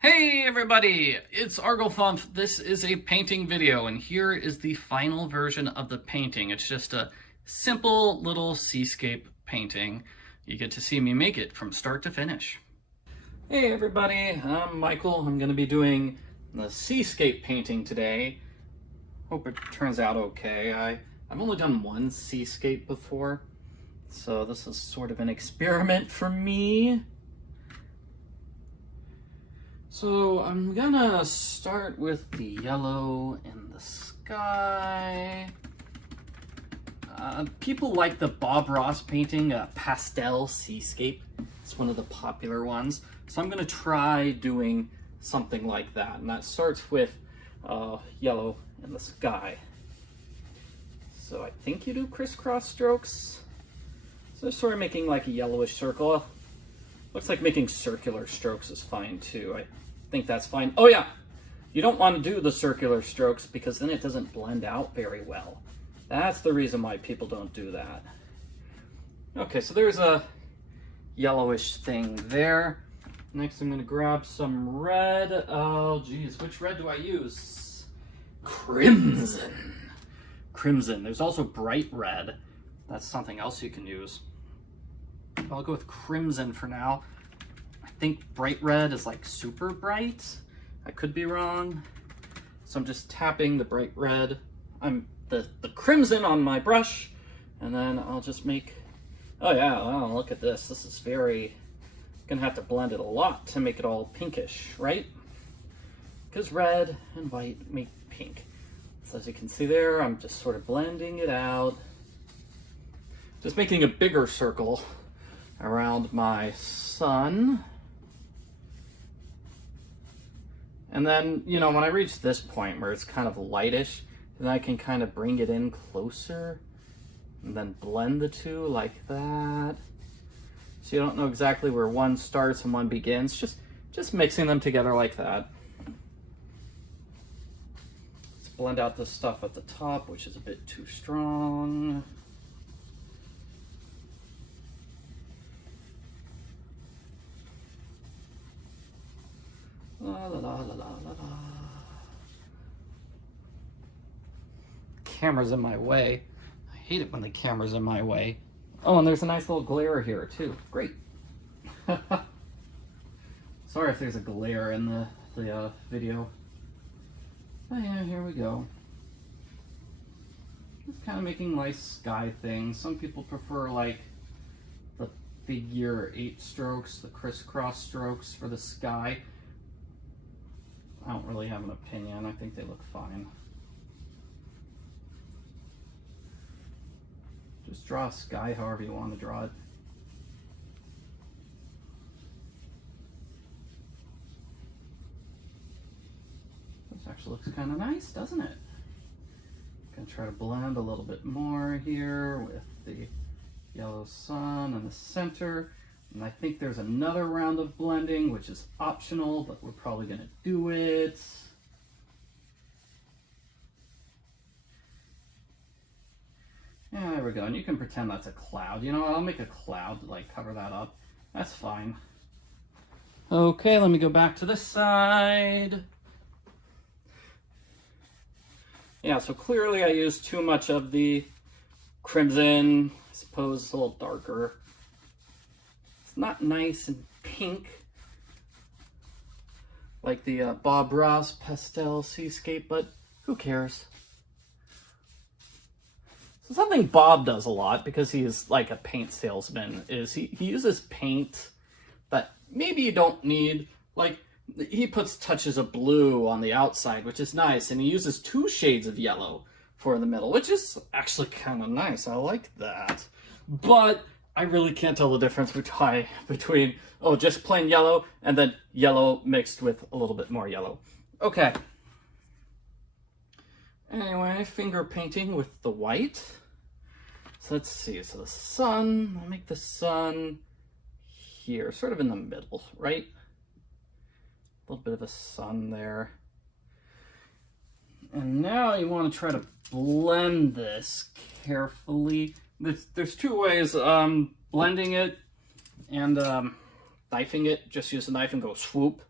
Hey everybody, it's Arglefump. This is a painting video, and here is the final version of the painting. It's just a simple little seascape painting. You get to see me make it from start to finish. Hey everybody, I'm Michael. I'm going to be doing the seascape painting today. Hope it turns out okay. I've only done one seascape before, so this is sort of an experiment for me. So I'm gonna start with the yellow in the sky. People like the Bob Ross painting, Pastel Seascape. It's one of the popular ones. So I'm gonna try doing something like that. And that starts with yellow in the sky. So I think you do crisscross strokes. So sort of making like a yellowish circle. Looks like making circular strokes is fine too. I think that's fine. Oh yeah, you don't want to do the circular strokes because then it doesn't blend out very well. That's the reason why people don't do that. Okay, so there's a yellowish thing there. Next I'm going to grab some red. Oh geez, which red do I use? Crimson. Crimson. There's also bright red. That's something else you can use. I'll go with crimson for now. I think bright red is like super bright. I could be wrong. So I'm just tapping the bright red. I'm the crimson on my brush, and then I'll just make, oh yeah, wow, look at this. This is very, gonna have to blend it a lot to make it all pinkish, right? Because red and white make pink. So as you can see there, I'm just sort of blending it out. Just making a bigger circle around my sun. And then, you know, when I reach this point where it's kind of lightish, then I can kind of bring it in closer and then blend the two like that. So you don't know exactly where one starts and one begins, just mixing them together like that. Let's blend out the stuff at the top, which is a bit too strong. La, la, la, la, la, la. Camera's in my way. I hate it when the camera's in my way. Oh, and there's a nice little glare here too. Great. Sorry if there's a glare in the video. Oh yeah, here we go. Just kind of making nice sky things. Some people prefer like the figure 8 strokes, the crisscross strokes for the sky. I don't really have an opinion. I think they look fine. Just draw a sky however you want to draw it. This actually looks kind of nice, doesn't it? Gonna try to blend a little bit more here with the yellow sun in the center. And I think there's another round of blending, which is optional, but we're probably going to do it. Yeah, there we go. And you can pretend that's a cloud. You know, I'll make a cloud to like cover that up. That's fine. Okay, let me go back to this side. Yeah, so clearly I used too much of the crimson. I suppose it's a little darker. Not nice and pink like the Bob Ross Pastel Seascape, but who cares? So something Bob does a lot, because he is like a paint salesman, is he uses paint that maybe you don't need. Like, he puts touches of blue on the outside, which is nice, and he uses 2 shades of yellow for the middle, which is actually kind of nice. I like that. But I really can't tell the difference between, oh, just plain yellow and then yellow mixed with a little bit more yellow. Okay. Anyway, finger painting with the white. So let's see. So the sun, I'll make the sun here, sort of in the middle, right? A little bit of a sun there. And now you want to try to blend this carefully. There's 2 ways, blending it and knifing it. Just use a knife and go swoop.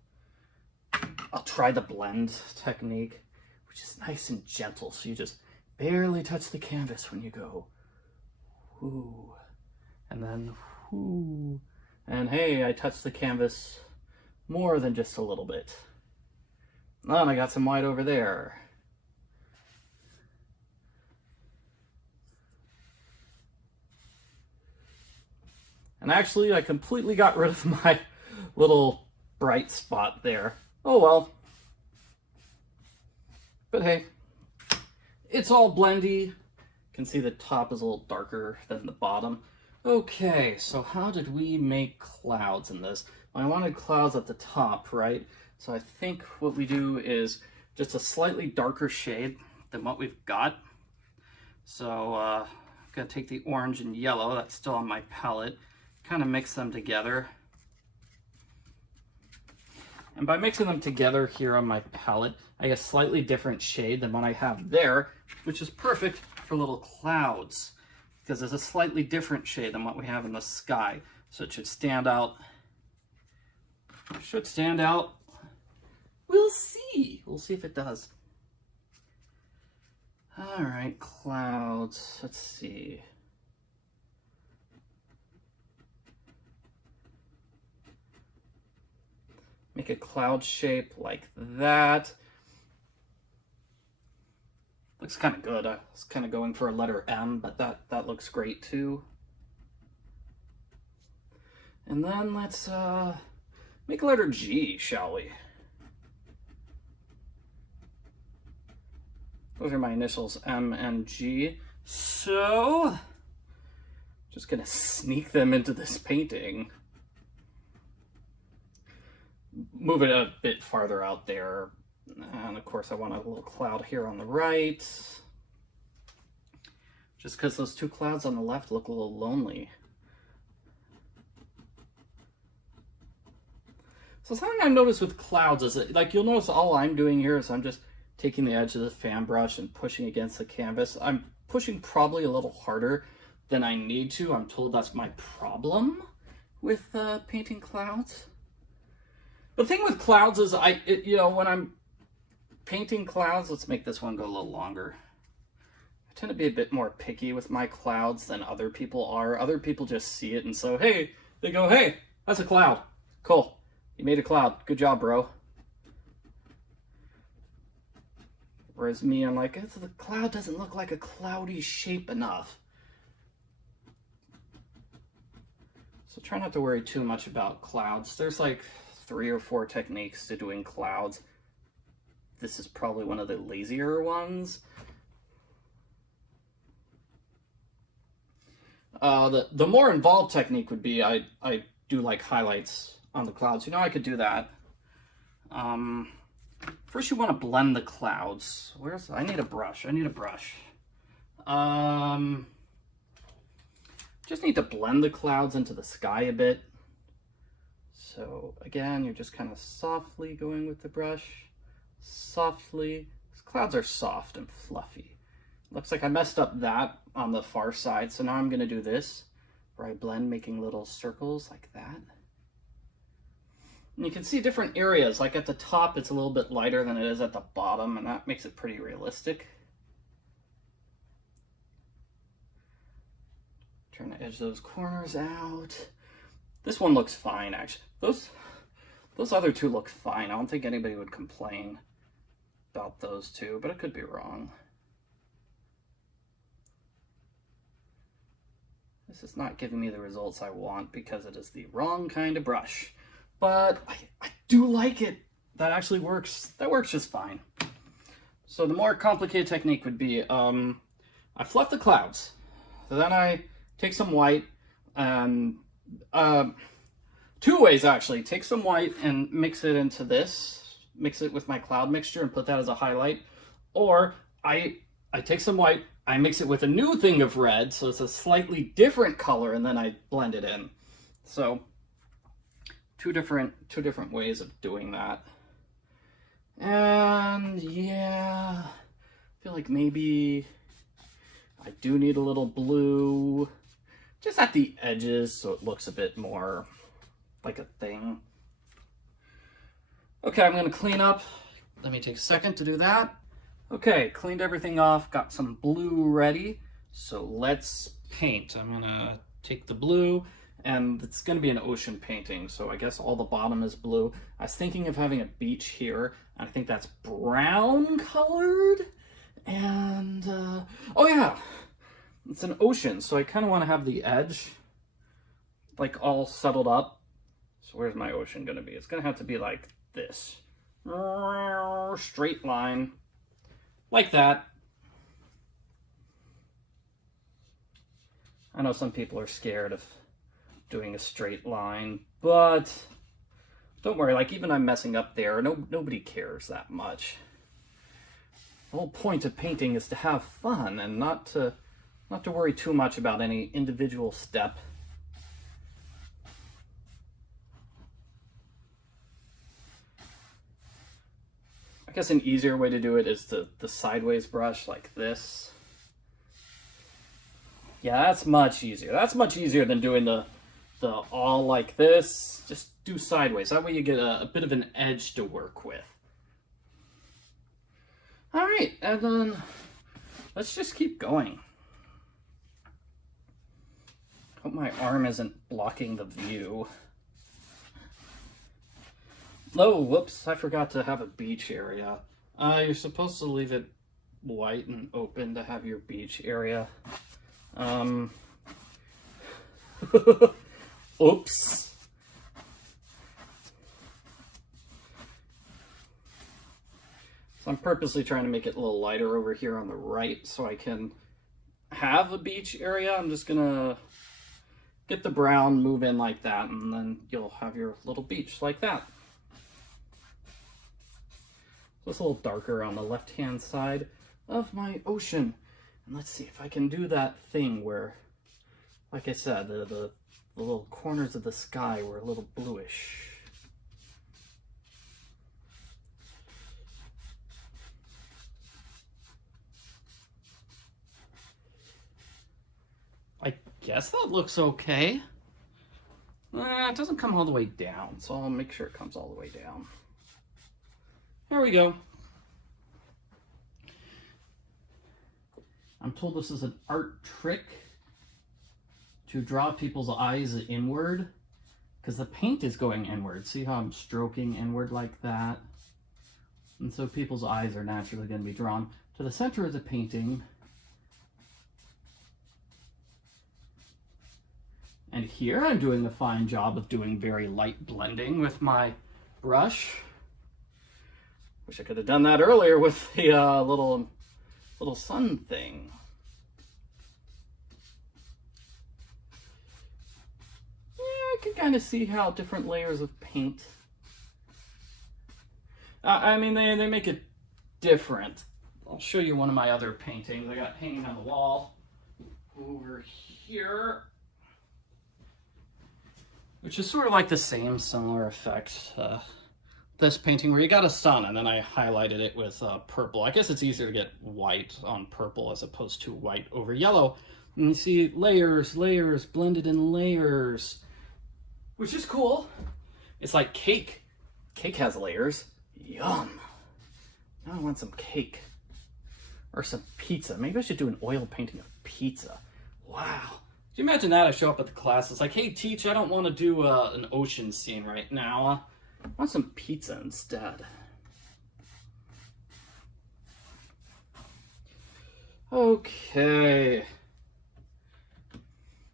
I'll try the blend technique, which is nice and gentle. So you just barely touch the canvas when you go, whoo, and then whoo. And hey, I touched the canvas more than just a little bit. And I got some white over there. And actually, I completely got rid of my little bright spot there. Oh well. But hey, it's all blendy. You can see the top is a little darker than the bottom. Okay, so how did we make clouds in this? I wanted clouds at the top, right? So I think what we do is just a slightly darker shade than what we've got. So I'm gonna take the orange and yellow that's still on my palette, kind of mix them together. And by mixing them together here on my palette, I get a slightly different shade than what I have there, which is perfect for little clouds, because there's a slightly different shade than what we have in the sky. So it should stand out. It should stand out. We'll see. We'll see if it does. All right, clouds. Let's see. Make a cloud shape like that. Looks kind of good. I was kind of going for a letter M, but that looks great too. And then let's make a letter G, shall we? Those are my initials, M and G. So, just gonna sneak them into this painting. Move it a bit farther out there. And of course I want a little cloud here on the right. Just because those two clouds on the left look a little lonely. So something I've noticed with clouds is that, like, you'll notice all I'm doing here is I'm just taking the edge of the fan brush and pushing against the canvas. I'm pushing probably a little harder than I need to. I'm told that's my problem with painting clouds. The thing with clouds is when I'm painting clouds, let's make this one go a little longer. I tend to be a bit more picky with my clouds than other people are. Other people just see it and so, hey, they go, hey, that's a cloud. Cool. You made a cloud. Good job, bro. Whereas me, I'm like, the cloud doesn't look like a cloudy shape enough. So try not to worry too much about clouds. There's like 3 or 4 techniques to doing clouds. This is probably one of the lazier ones. The more involved technique would be I do like highlights on the clouds. You know, I could do that. First you want to blend the clouds. I need a brush. Just need to blend the clouds into the sky a bit. So again, you're just kind of softly going with the brush. Softly. These clouds are soft and fluffy. Looks like I messed up that on the far side, so now I'm going to do this, where I blend, making little circles like that. And you can see different areas, like at the top it's a little bit lighter than it is at the bottom, and that makes it pretty realistic. Trying to edge those corners out. This one looks fine, actually. Those other two look fine. I don't think anybody would complain about those two, but I could be wrong. This is not giving me the results I want because it is the wrong kind of brush. But I do like it. That actually works. That works just fine. So the more complicated technique would be, I fluff the clouds. So then I take some white, two ways actually. Take some white and mix it into this. Mix it with my cloud mixture and put that as a highlight. Or I take some white, I mix it with a new thing of red, so it's a slightly different color, and then I blend it in. So two different ways of doing that. And yeah, I feel like maybe I do need a little blue just at the edges so it looks a bit more like a thing. Okay, I'm gonna clean up. Let me take a second to do that. Okay, cleaned everything off, got some blue ready. So let's paint. I'm gonna take the blue, and it's gonna be an ocean painting, so I guess all the bottom is blue. I was thinking of having a beach here, and I think that's brown colored. And, oh yeah, it's an ocean, so I kind of want to have the edge, like, all settled up. So where's my ocean gonna be? It's gonna have to be like this. Straight line. Like that. I know some people are scared of doing a straight line, but don't worry, like even I'm messing up there, nobody cares that much. The whole point of painting is to have fun and not to worry too much about any individual step. I guess an easier way to do it is the sideways brush like this. Yeah, that's much easier. That's much easier than doing the all like this. Just do sideways. That way you get a bit of an edge to work with. All right, and then let's just keep going. Hope my arm isn't blocking the view. Oh, whoops, I forgot to have a beach area. You're supposed to leave it white and open to have your beach area. Oops. So I'm purposely trying to make it a little lighter over here on the right so I can have a beach area. I'm just gonna get the brown, move in like that, and then you'll have your little beach like that. So it's a little darker on the left-hand side of my ocean. And let's see if I can do that thing where, like I said, the little corners of the sky were a little bluish. I guess that looks okay. It doesn't come all the way down, so I'll make sure it comes all the way down. There we go. I'm told this is an art trick to draw people's eyes inward, because the paint is going inward. See how I'm stroking inward like that? And so people's eyes are naturally going to be drawn to the center of the painting. And here I'm doing a fine job of doing very light blending with my brush. Wish I could have done that earlier with the little sun thing. Yeah, I can kind of see how different layers of paint. I mean, they make it different. I'll show you one of my other paintings I got hanging on the wall over here, which is sort of like the same similar effect. This painting where you got a sun and then I highlighted it with purple. I guess it's easier to get white on purple as opposed to white over yellow. And you see layers, layers, blended in layers, which is cool. It's like cake. Cake has layers. Yum. Now I want some cake. Or some pizza. Maybe I should do an oil painting of pizza. Wow. Can you imagine that? I show up at the class. It's like, hey, teach, I don't want to do an ocean scene right now. I want some pizza instead. Okay.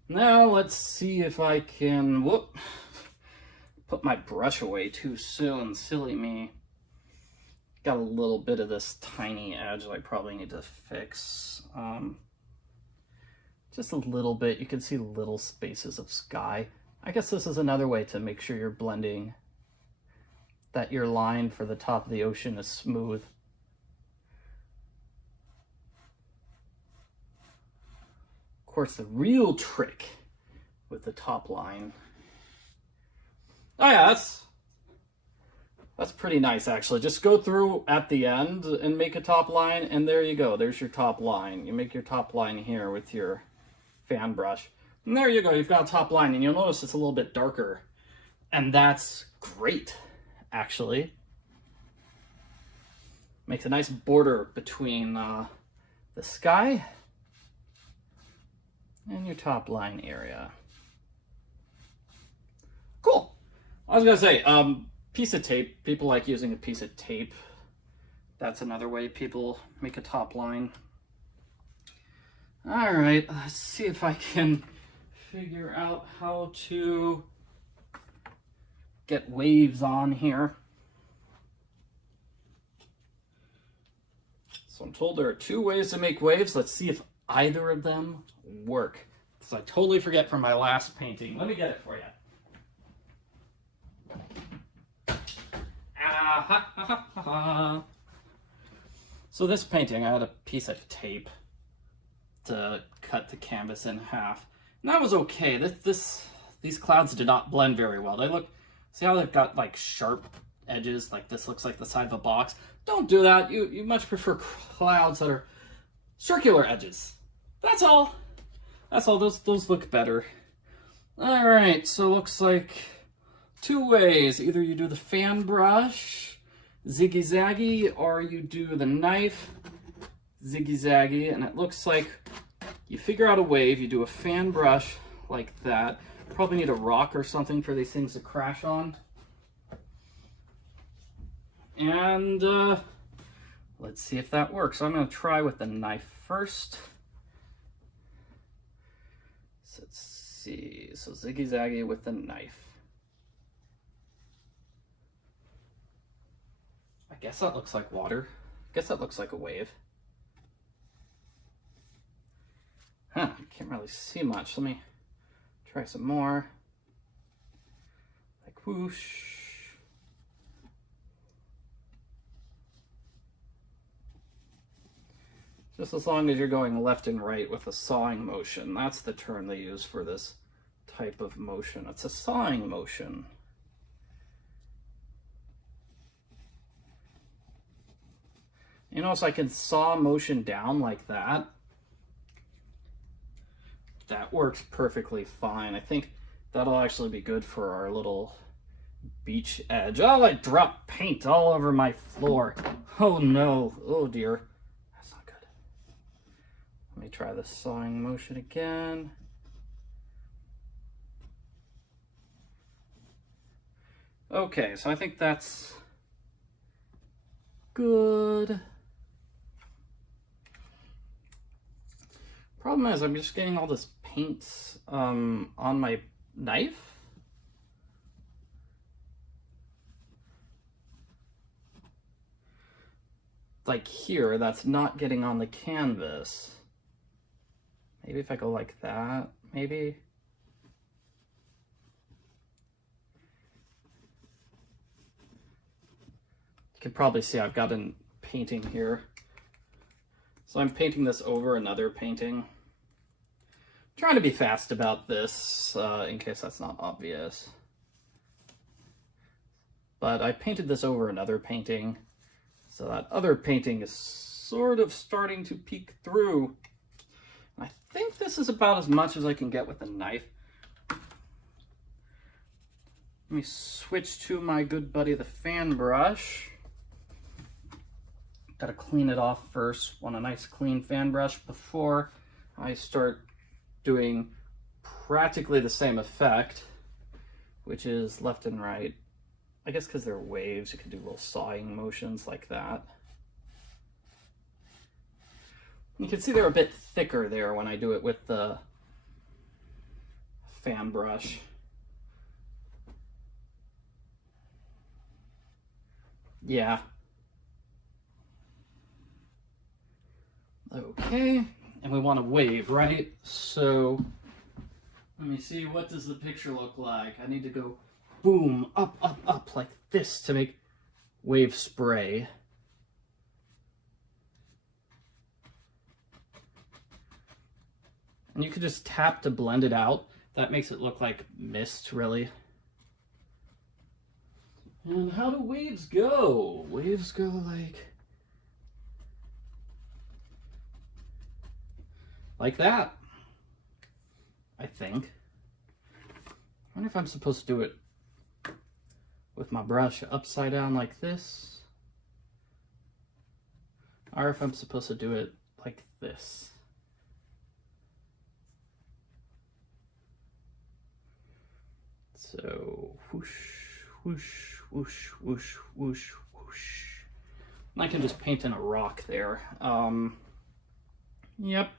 Now let's see if I can, put my brush away too soon. Silly me. Got a little bit of this tiny edge that I probably need to fix. Just a little bit. You can see little spaces of sky. I guess this is another way to make sure you're blending, that your line for the top of the ocean is smooth. Of course, the real trick with the top line. Oh yeah, that's pretty nice actually. Just go through at the end and make a top line, and there you go. There's your top line. You make your top line here with your fan brush. And there you go, you've got a top line, and you'll notice it's a little bit darker. And that's great, actually. Makes a nice border between the sky and your top line area. Cool. I was gonna say, piece of tape. People like using a piece of tape. That's another way people make a top line. All right, let's see if I can figure out how to get waves on here. So I'm told there are 2 ways to make waves. Let's see if either of them work. So I totally forget from my last painting. Let me get it for you. So this painting, I had a piece of tape to cut the canvas in half. And that was okay. These clouds did not blend very well. They look, see how they've got like sharp edges? Like this looks like the side of a box. Don't do that. You much prefer clouds that are circular edges. That's all. That's all. Those look better. All right, so it looks like 2 ways. Either you do the fan brush, ziggy-zaggy, or you do the knife, ziggy-zaggy, and it looks like you figure out a wave, you do a fan brush like that. Probably need a rock or something for these things to crash on. And let's see if that works. So I'm going to try with the knife first. So let's see. So ziggy-zaggy with the knife. I guess that looks like water. I guess that looks like a wave. Huh, I can't really see much. Let me try some more. Like whoosh. Just as long as you're going left and right with a sawing motion. That's the term they use for this type of motion. It's a sawing motion. You notice I can saw motion down like that. That works perfectly fine. I think that'll actually be good for our little beach edge. Oh, I dropped paint all over my floor. Oh no, oh dear. That's not good. Let me try the sawing motion again. Okay, so I think that's good. Problem is, I'm just getting all this paint on my knife. Like here, that's not getting on the canvas. Maybe if I go like that, maybe. You can probably see I've got a painting here. So I'm painting this over another painting. Trying to be fast about this, in case that's not obvious. But I painted this over another painting, so that other painting is sort of starting to peek through. I think this is about as much as I can get with a knife. Let me switch to my good buddy, the fan brush. Gotta clean it off first. Want a nice clean fan brush before I start doing practically the same effect, which is left and right. I guess because they're waves, you can do little sawing motions like that. You can see they're a bit thicker there when I do it with the fan brush. Yeah. Okay, and we want a wave, right? So let me see, what does the picture look like? I need to go boom, up, up, up, like this to make wave spray. And you could just tap to blend it out. That makes it look like mist, really. And how do waves go? Waves go like that, I think. I wonder if I'm supposed to do it with my brush upside down like this. or if I'm supposed to do it like this. So whoosh, whoosh, whoosh, whoosh, whoosh, whoosh. And I can just paint in a rock there. Yep.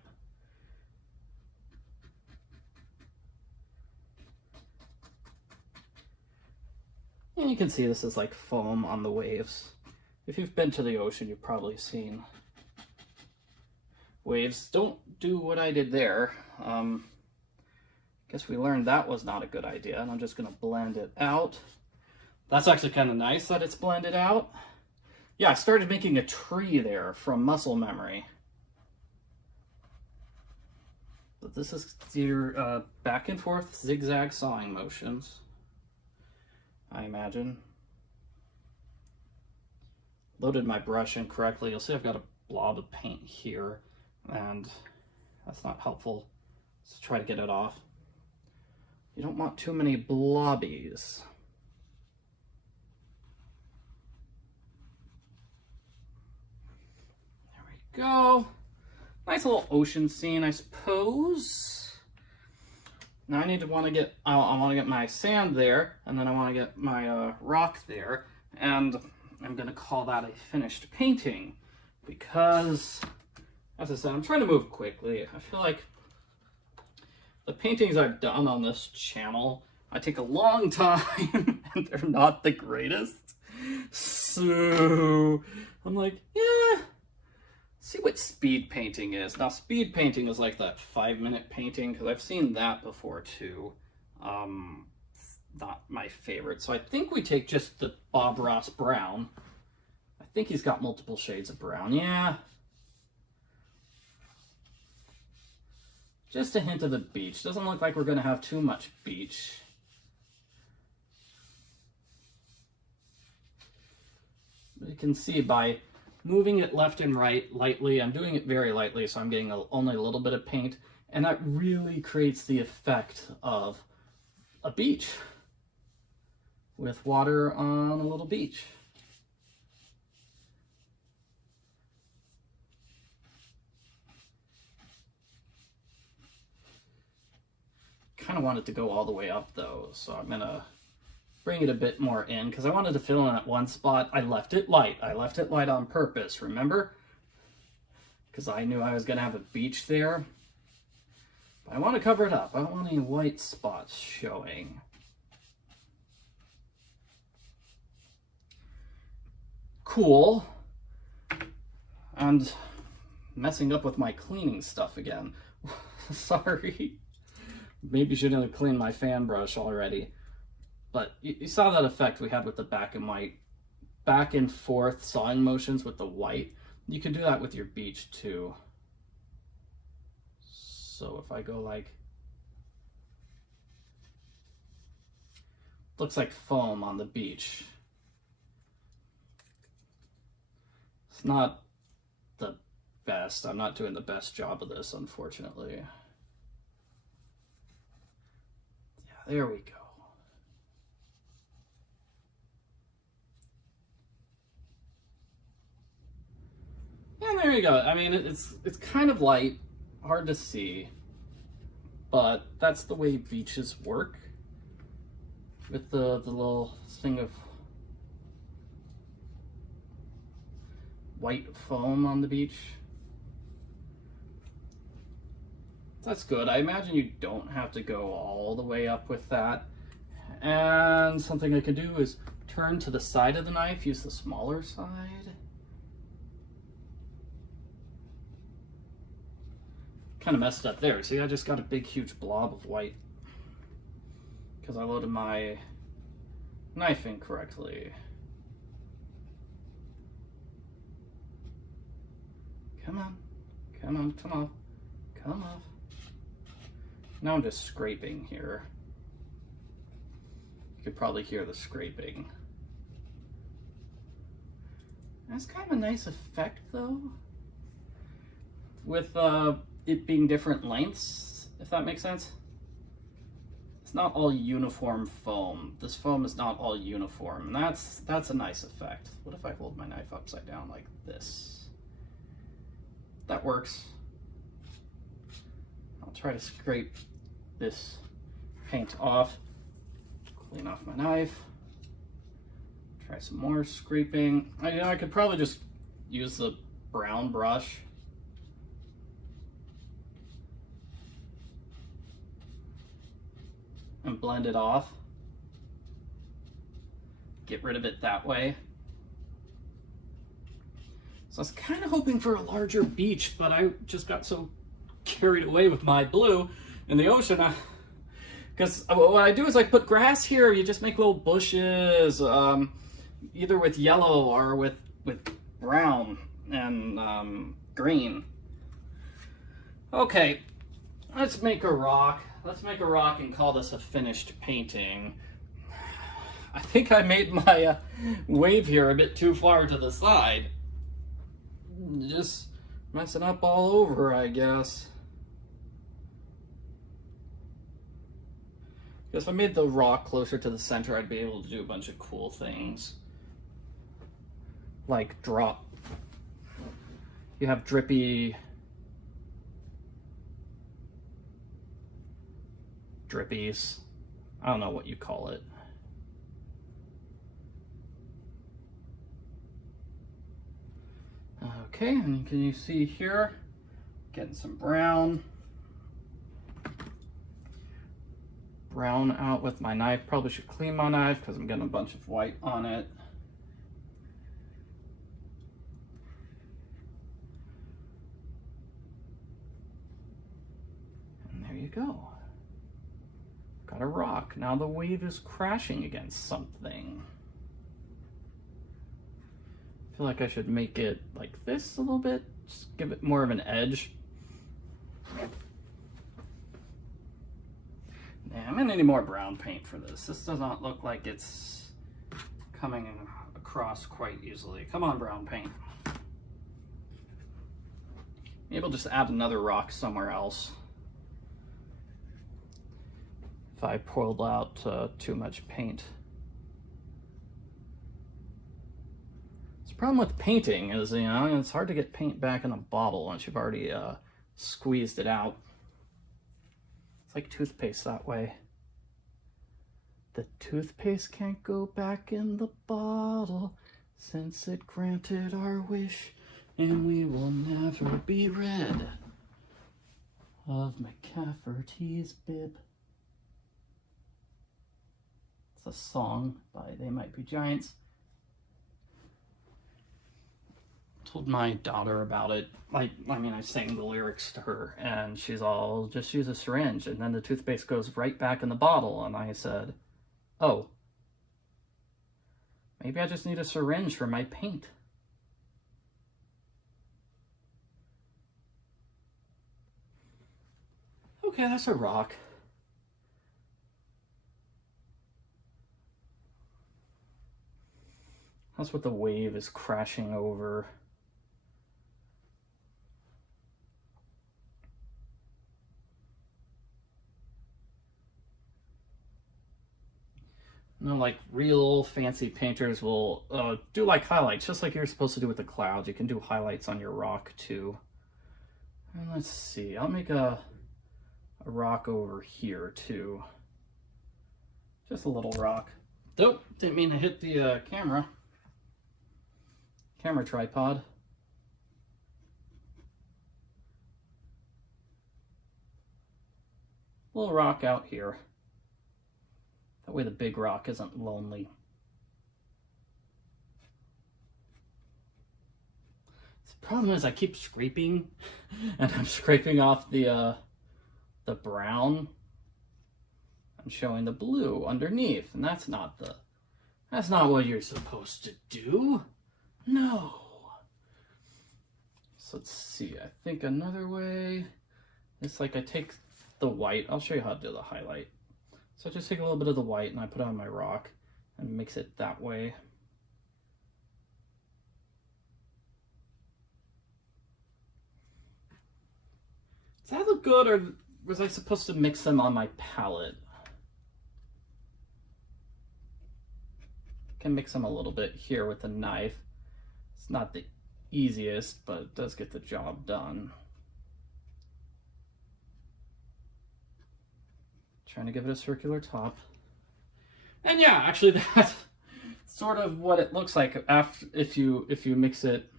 And you can see this is like foam on the waves. If you've been to the ocean, you've probably seen waves. Don't do what I did there. Guess we learned that was not a good idea, and I'm just gonna blend it out. That's actually kind of nice that it's blended out. Yeah, I started making a tree there from muscle memory. But this is your back and forth zigzag sawing motions, I imagine. Loaded my brush incorrectly. You'll see I've got a blob of paint here, and that's not helpful. Let's try to get it off. You don't want too many blobbies. There we go. Nice little ocean scene, I suppose. Now I want to get my sand there, and then I want to get my rock there, and I'm going to call that a finished painting because, as I said, I'm trying to move quickly. I feel like the paintings I've done on this channel, I take a long time and they're not the greatest. So I'm like, yeah, see what speed painting is. Now speed painting is like that 5-minute painting, because I've seen that before too. It's not my favorite. So I think we take just the Bob Ross brown. I think he's got multiple shades of brown. Yeah. Just a hint of the beach. Doesn't look like we're going to have too much beach. But you can see by moving it left and right lightly, I'm doing it very lightly, so I'm getting only a little bit of paint, and that really creates the effect of a beach with water on a little beach. Kind of want it to go all the way up though, so I'm gonna bring it a bit more in because I wanted to fill in at one spot. I left it light. I left it light on purpose, remember? Because I knew I was gonna have a beach there. But I want to cover it up. I don't want any white spots showing. Cool. And messing up with my cleaning stuff again. Sorry. Maybe shouldn't have cleaned my fan brush already. But you saw that effect we had with the back and white, back and forth sawing motions with the white. You can do that with your beach too. So if I go like, looks like foam on the beach. It's not the best. I'm not doing the best job of this, unfortunately. There we go. And there you go. I mean, it's kind of light, hard to see, but that's the way beaches work. With the little thing of white foam on the beach. That's good. I imagine you don't have to go all the way up with that. And something I can do is turn to the side of the knife, use the smaller side. Kind of messed up there. See, I just got a big, huge blob of white because I loaded my knife incorrectly. Come on, come on, come on, come on. Now I'm just scraping here. You could probably hear the scraping. That's kind of a nice effect though. With it being different lengths, if that makes sense. It's not all uniform foam. This foam is not all uniform. That's a nice effect. What if I hold my knife upside down like this? that works. I'll try to scrape this paint off, clean off my knife. Try some more scraping. I could probably just use the brown brush. And blend it off. Get rid of it that way. So I was kind of hoping for a larger beach, but I just got so carried away with my blue in the ocean. Because what I do is I put grass here. You just make little bushes, either with yellow or with brown and green. Okay, let's make a rock. Let's make a rock and call this a finished painting. I think I made my wave here a bit too far to the side. Just messing up all over, I guess. If I made the rock closer to the center, I'd be able to do a bunch of cool things. Like drop. You have drippies. I don't know what you call it. Okay, and can you see here? Getting some brown. Brown out with my knife. Probably should clean my knife because I'm getting a bunch of white on it. And there you go. Got a rock. Now the wave is crashing against something. I feel like I should make it like this a little bit. Just give it more of an edge. Yeah, I'm gonna need more brown paint for this. This does not look like it's coming across quite easily. Come on, brown paint. Maybe I'll just add another rock somewhere else. If I pulled out too much paint. The problem with painting is, it's hard to get paint back in a bottle once you've already squeezed it out. It's like toothpaste that way. The toothpaste can't go back in the bottle since it granted our wish, and we will never be rid of McCafferty's bib. It's a song by They Might Be Giants. Told my daughter about it. I sang the lyrics to her, and she's all, just use a syringe, and then the toothpaste goes right back in the bottle. And I said, oh, maybe I just need a syringe for my paint. Okay, that's a rock. That's what the wave is crashing over. Like real fancy painters will do like highlights, just like you're supposed to do with the clouds. You can do highlights on your rock too. And let's see, I'll make a rock over here too. Just a little rock. Nope, didn't mean to hit the camera tripod. Little rock out here. That way the big rock isn't lonely. The problem is I keep scraping, and I'm scraping off the brown. I'm showing the blue underneath, and that's not what you're supposed to do. No. So let's see. I think another way. It's like I take the white. I'll show you how to do the highlight. So I just take a little bit of the white and I put it on my rock and mix it that way. Does that look good, or was I supposed to mix them on my palette? I can mix them a little bit here with a knife. It's not the easiest, but it does get the job done. Trying to give it a circular top. And yeah, actually that's sort of what it looks like after if you mix it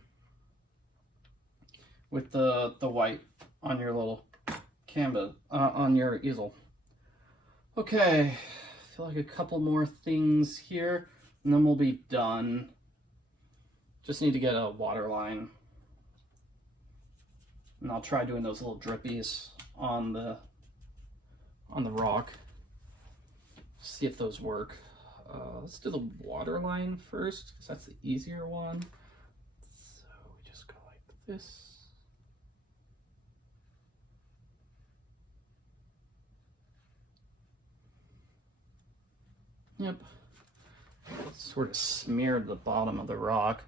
with the white on your little canvas on your easel. Okay, I feel like a couple more things here and then we'll be done. Just need to get a water line. And I'll try doing those little drippies on the rock. See if those work. Let's do the water line first, because that's the easier one. So we just go like this. Yep. Sort of smeared the bottom of the rock.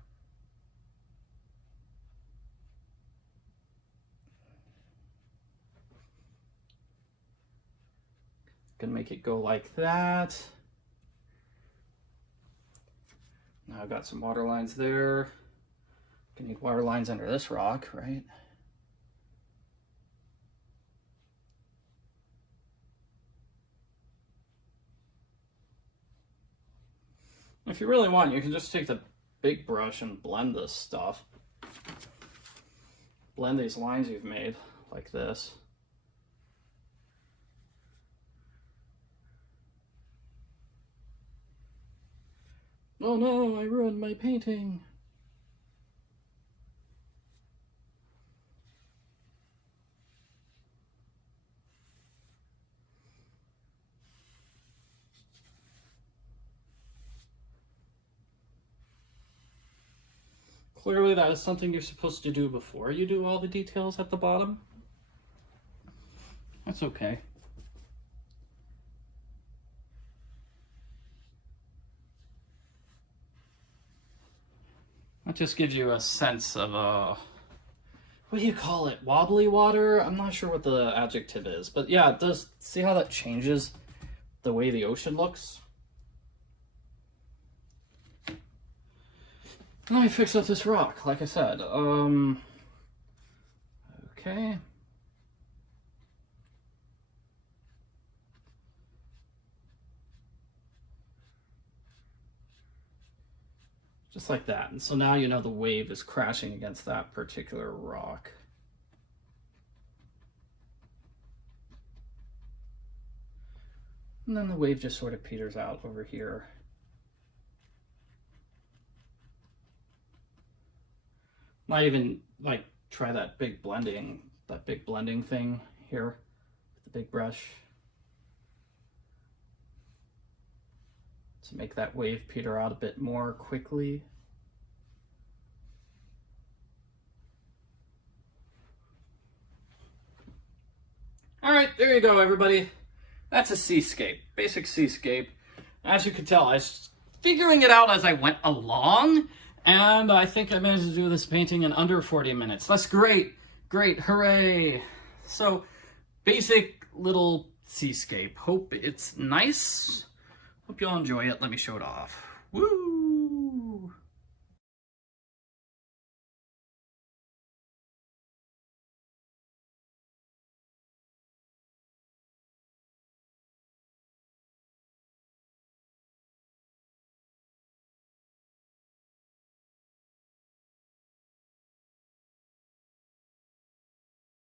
Gonna make it go like that. Now I've got some water lines there. Gonna need water lines under this rock, right? If you really want, you can just take the big brush and blend this stuff. Blend these lines you've made like this. Oh no, I ruined my painting. Clearly that is something you're supposed to do before you do all the details at the bottom. That's okay. That just gives you a sense of, what do you call it? Wobbly water? I'm not sure what the adjective is, but yeah, it does. See how that changes the way the ocean looks? Let me fix up this rock, like I said. Okay. Just like that. And so now you know the wave is crashing against that particular rock. And then the wave just sort of peters out over here. Might even like try that big blending thing here with the big brush to make that wave peter out a bit more quickly. All right, there you go, everybody. That's a seascape, basic seascape. As you can tell, I was figuring it out as I went along, and I think I managed to do this painting in under 40 minutes. That's great, great, hooray. So, basic little seascape. Hope it's nice. Hope you'll enjoy it. Let me show it off. Woo!